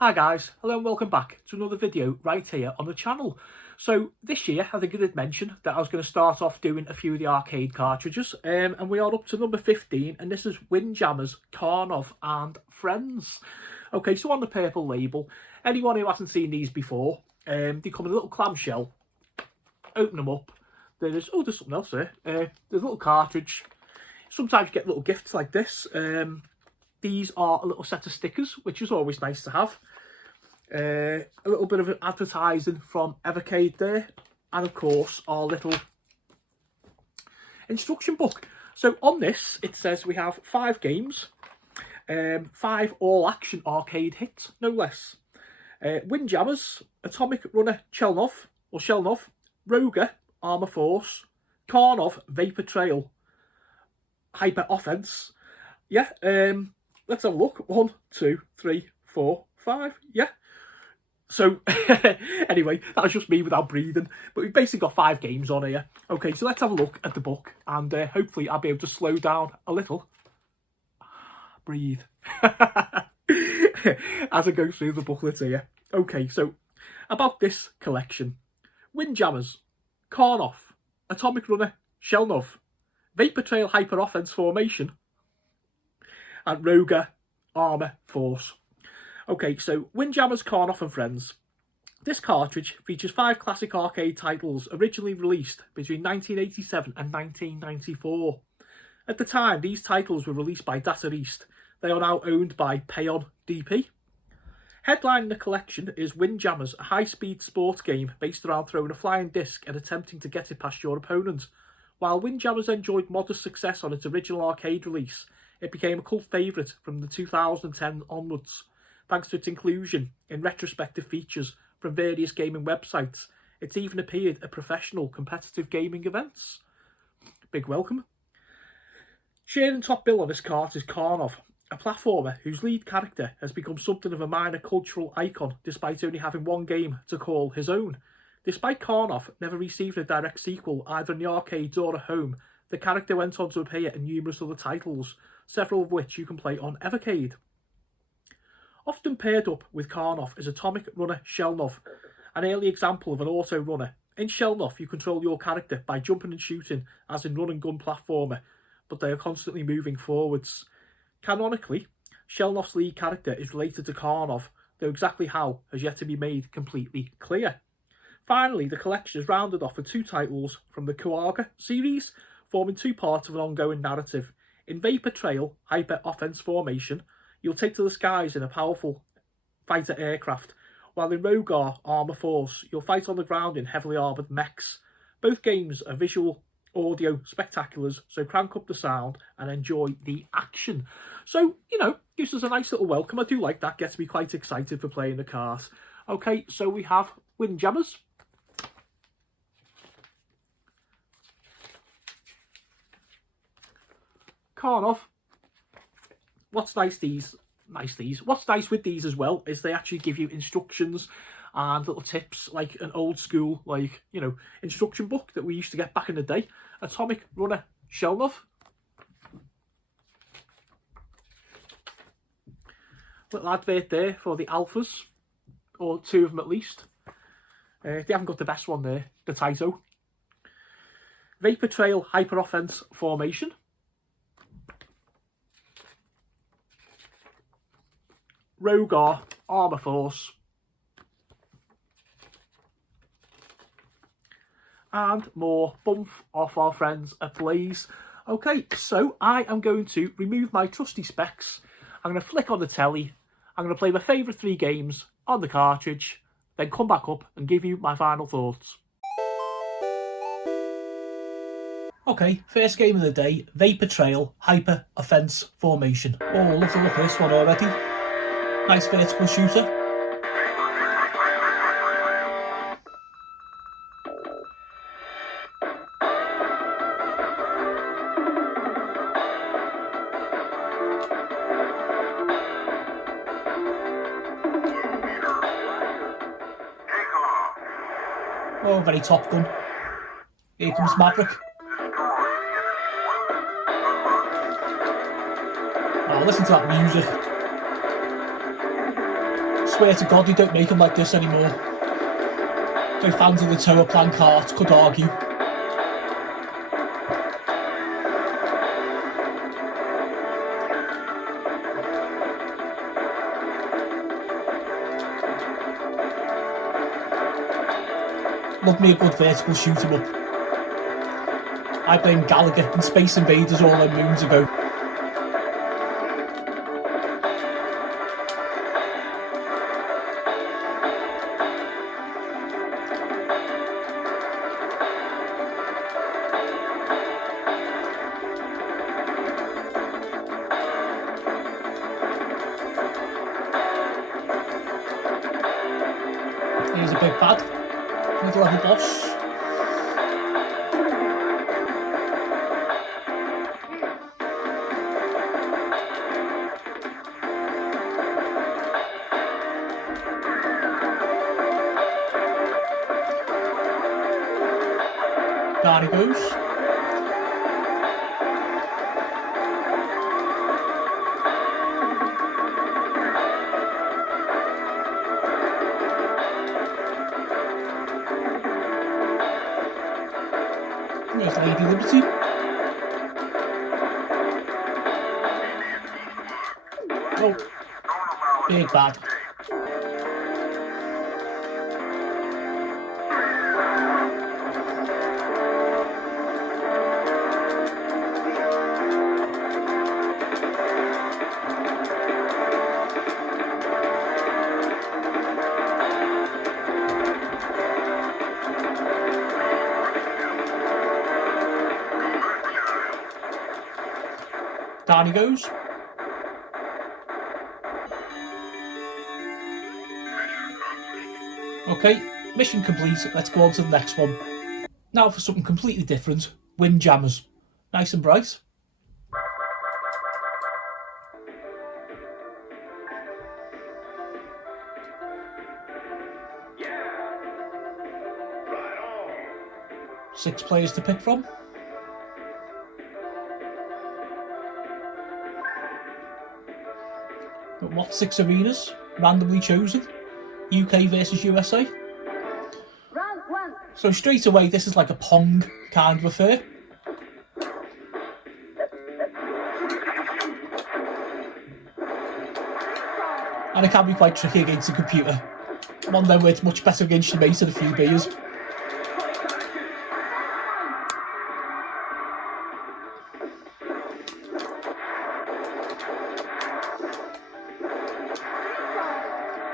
Hi guys, hello and welcome back to another video right here on the channel. So this year I think I did mention that I was going to start off doing a few of the arcade cartridges and we are up to number 15 and this is Windjammers, Karnov and Friends. Okay, so on the purple label, anyone who hasn't seen these before, they come in a little clamshell. Open them up, there's something else there, there's a little cartridge. Sometimes you get little gifts like this. These are a little set of stickers, which is always nice to have. A little bit of advertising from Evercade there. And of course, our little instruction book. So on this, it says we have 5 games. 5 all-action arcade hits, no less. Windjammers, Atomic Runner Chelnov, Roger, Armour Force, Karnov, Vapor Trail, Hyper Offense. Yeah, let's have a look. 1, 2, 3, 4, 5. Yeah. So, anyway, that was just me without breathing. But we've basically got 5 games on here. Okay, so let's have a look at the book. And hopefully I'll be able to slow down a little. Breathe. As I go through the booklet here. Okay, so about this collection. Windjammers, Karnov, Atomic Runner, Chelnov, Vapor Trail Hyper Offense Formation, and Roger Armour Force. Okay, so Windjammers, Karnov and Friends. This cartridge features 5 classic arcade titles originally released between 1987 and 1994. At the time, these titles were released by Data East. They are now owned by Payon DP. Headlining the collection is Windjammers, a high-speed sports game based around throwing a flying disc and attempting to get it past your opponent. While Windjammers enjoyed modest success on its original arcade release, it became a cult favourite from the 2010 onwards, thanks to its inclusion in retrospective features from various gaming websites. It's even appeared at professional competitive gaming events. Big welcome. Sharing top bill on this cart is Karnov, a platformer whose lead character has become something of a minor cultural icon despite only having one game to call his own. Despite Karnov never receiving a direct sequel either in the arcades or at home, the character went on to appear in numerous other titles, several of which you can play on Evercade. Often paired up with Karnov is Atomic Runner Chelnov, an early example of an auto runner. In Chelnov, you control your character by jumping and shooting, as in run and gun platformer, but they are constantly moving forwards. Canonically, Chelnov's lead character is related to Karnov, though exactly how has yet to be made completely clear. Finally, the collection is rounded off with 2 titles from the Kuaga series, forming 2 parts of an ongoing narrative. In Vapor Trail Hyper Offense Formation, you'll take to the skies in a powerful fighter aircraft, while in Roger Armour Force, you'll fight on the ground in heavily armoured mechs. Both games are visual audio spectaculars, so crank up the sound and enjoy the action. So, gives us a nice little welcome. I do like that, gets me quite excited for playing the cars. Okay, so we have Windjammers. Karnov. What's nice with these as well is they actually give you instructions and little tips, like an old school, instruction book that we used to get back in the day. Atomic Runner Chelnov. Little advert there for the alphas, or 2 of them at least. They haven't got the best one there, the Taito. Vapor Trail Hyper Offense Formation. Roger Armour Force. And more bump off our friends at Blaze. Okay, so I am going to remove my trusty specs. I'm going to flick on the telly. I'm going to play my favourite 3 games on the cartridge, then come back up and give you my final thoughts. Okay, first game of the day, Vapor Trail Hyper Offense Formation. Oh, love the look of this one already. Nice vertical shooter. Oh, very Top Gun. Here comes Maverick. Oh, listen to that music. swear to God, they don't make them like this anymore. So fans of the tower plan carts could argue. Love me a good vertical shoot 'em up. I blamed Gallagher and Space Invaders all them moons ago. Here's a big bad mid-level boss. There he goes. There's Lady Liberty. Oh, big bad. Down he goes. Okay, mission complete. Let's go on to the next one. Now for something completely different. Windjammers. Nice and bright. Six players to pick from. But what 6 arenas? Randomly chosen. UK versus USA. Round 1. So straight away, this is like a Pong kind of affair. And it can be quite tricky against the computer. One of them where it's much better against your mate and a few beers.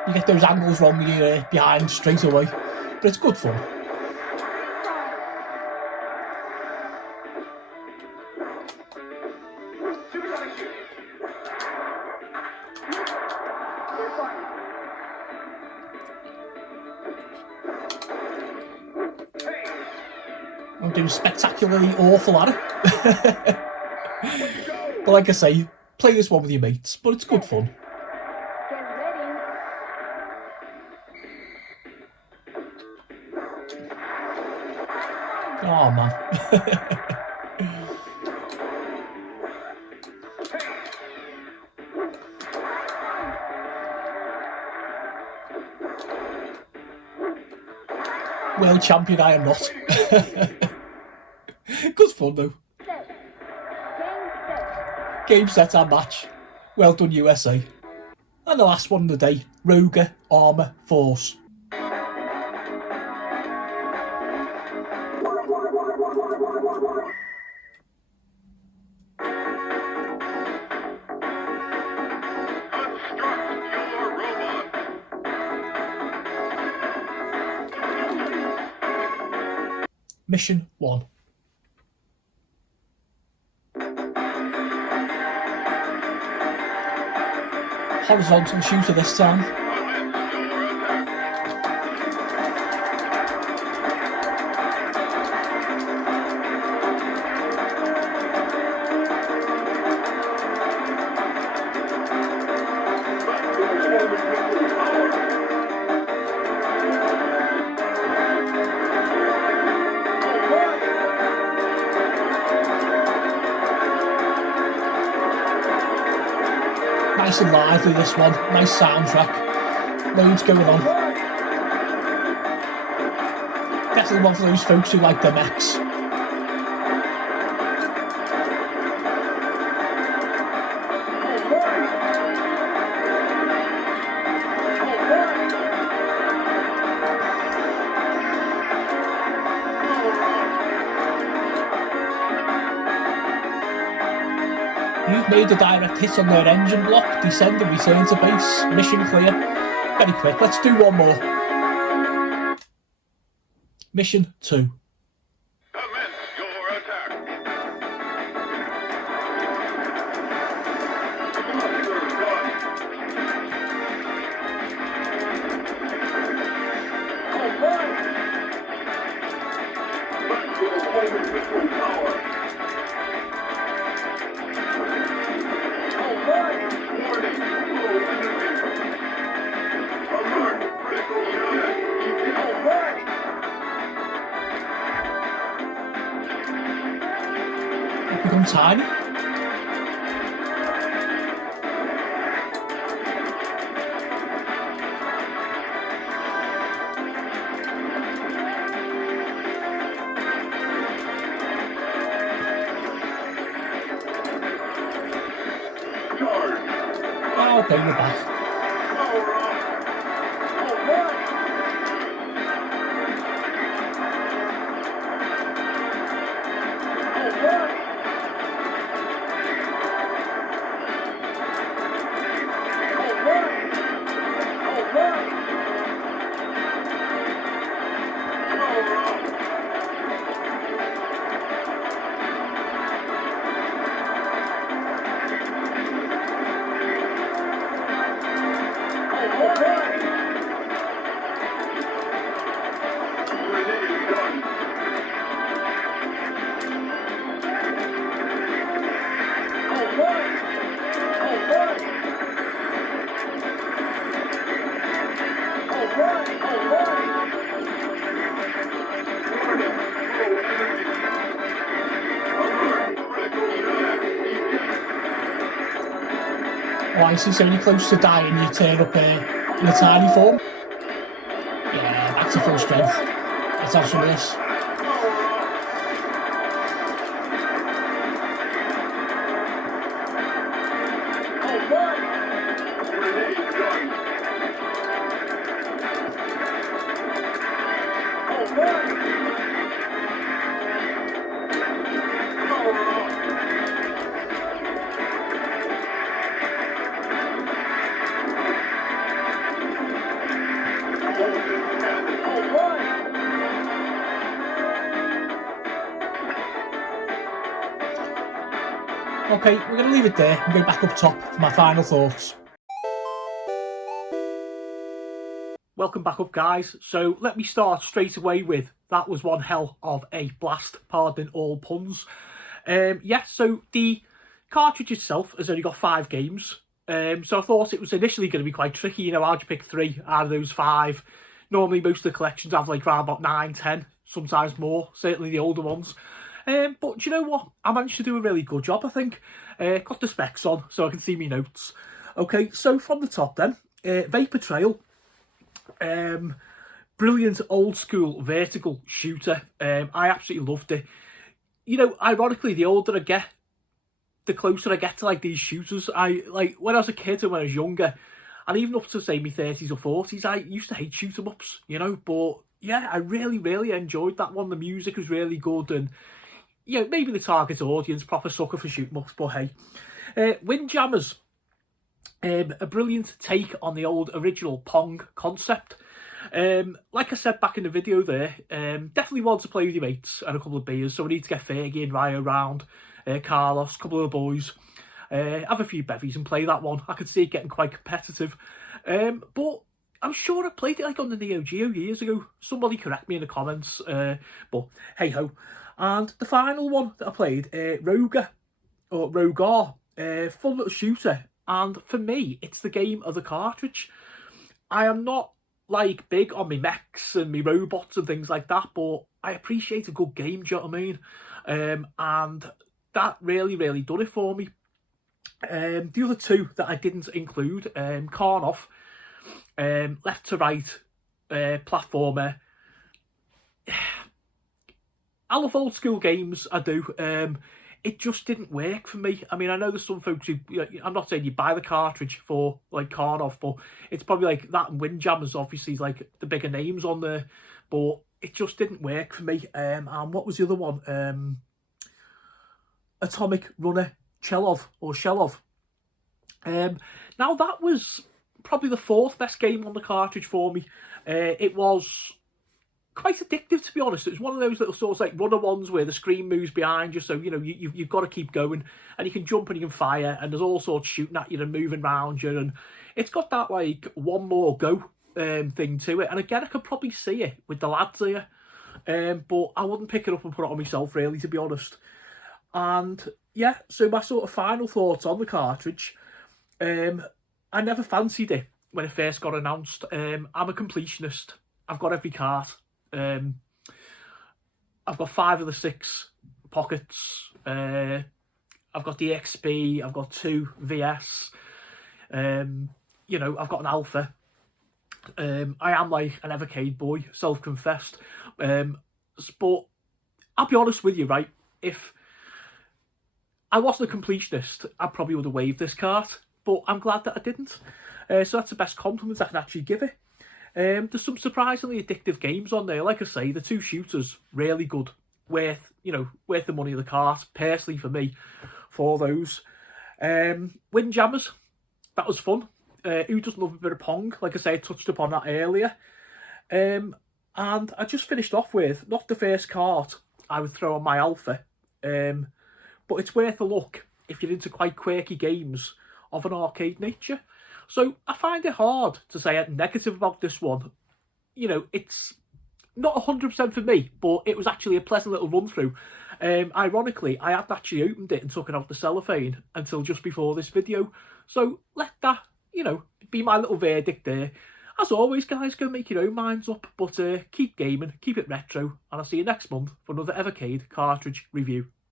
You get those angles wrong when you're behind straight away, but it's good fun. I'm doing spectacularly awful at it. But like I say, play this one with your mates, but it's good fun. Oh man. World champion I am not. Good fun though. Game set and match. Well done USA. And the last one of the day, Roger Armour Force. Mission 1. Horizontal shooter this time. Nice and lively this one, nice soundtrack. Loads going on. Definitely one for those folks who like the mechs. You've made a direct hit on their engine block. Descend and return to base. Mission clear. Very quick. Let's do one more. Mission 2. Commence your attack. Become tiny. Oh, okay, we're back. Oh, I see so many close to dying, you turn up in a tiny form. Yeah, back to full strength. Let's have some of this. Okay, we're going to leave it there and go back up top for my final thoughts. Welcome back up, guys. So let me start straight away with, that was one hell of a blast, pardon all puns. So the cartridge itself has only got 5 games. So I thought it was initially going to be quite tricky, you know, how'd you pick 3 out of those 5? Normally most of the collections have like around about 9, 10, sometimes more, certainly the older ones. But do you know what? I managed to do a really good job, I think. Got the specs on so I can see my notes. Okay, so from the top then, Vapor Trail. Brilliant old school vertical shooter. I absolutely loved it. You know, ironically, the older I get, the closer I get to like these shooters. I like when I was a kid and when I was younger, and even up to say my 30s or 40s, I used to hate shoot 'em ups, you know. But yeah, I really enjoyed that one. The music was really good, and yeah, maybe the target audience, proper sucker for shoot 'em ups, but hey. Windjammers, a brilliant take on the old original Pong concept. Like I said back in the video there, definitely want to play with your mates and a couple of beers, so we need to get Fergie and Ryo around, Carlos, a couple of the boys, have a few bevies and play that one. I could see it getting quite competitive, but I'm sure I played it like on the Neo Geo years ago. Somebody correct me in the comments, but hey ho. And the final one that I played, Rogar, fun little shooter, and for me, it's the game of the cartridge. I am not like big on me mechs and me robots and things like that, but I appreciate a good game, do you know what I mean? And that really done it for me. The other two that I didn't include, Karnov left to right platformer. I love old school games, I do. It just didn't work for me. I mean, I know there's some folks who, I'm not saying you buy the cartridge for like Karnov, but it's probably like that and Windjammers, obviously, like the bigger names on there. But it just didn't work for me. And what was the other one? Atomic Runner Shellov. Now that was probably the fourth best game on the cartridge for me. It was quite addictive, to be honest. It was one of those little sort of like runner ones where the screen moves behind you, so you've got to keep going, and you can jump and you can fire, and there's all sorts shooting at you and moving around you, and it's got that like one more go thing to it. And again, I could probably see it with the lads here, but I wouldn't pick it up and put it on myself, really, to be honest. And yeah, so my sort of final thoughts on the cartridge. I never fancied it when it first got announced. I'm a completionist. I've got every cart. I've got 5 of the 6 pockets. I've got the XP. I've got 2 VS. I've got an Alpha. I am like an Evercade boy, self-confessed. But I'll be honest with you, right? If I wasn't a completionist, I probably would have waived this cart. But I'm glad that I didn't. So that's the best compliment I can actually give it. There's some surprisingly addictive games on there. Like I say, the 2 shooters, really good. Worth the money of the cart, personally for me, for those. Windjammers, that was fun. Who doesn't love a bit of Pong? Like I say, I touched upon that earlier. And I just finished off with, not the first cart I would throw on my Alpha, but it's worth a look if you're into quite quirky games of an arcade nature. So I find it hard to say anything negative about this one. It's not 100% for me, but it was actually a pleasant little run through. Ironically, I hadn't actually opened it and took it out the cellophane until just before this video. So let that, be my little verdict there. As always, guys, go make your own minds up, but keep gaming, keep it retro, and I'll see you next month for another Evercade cartridge review.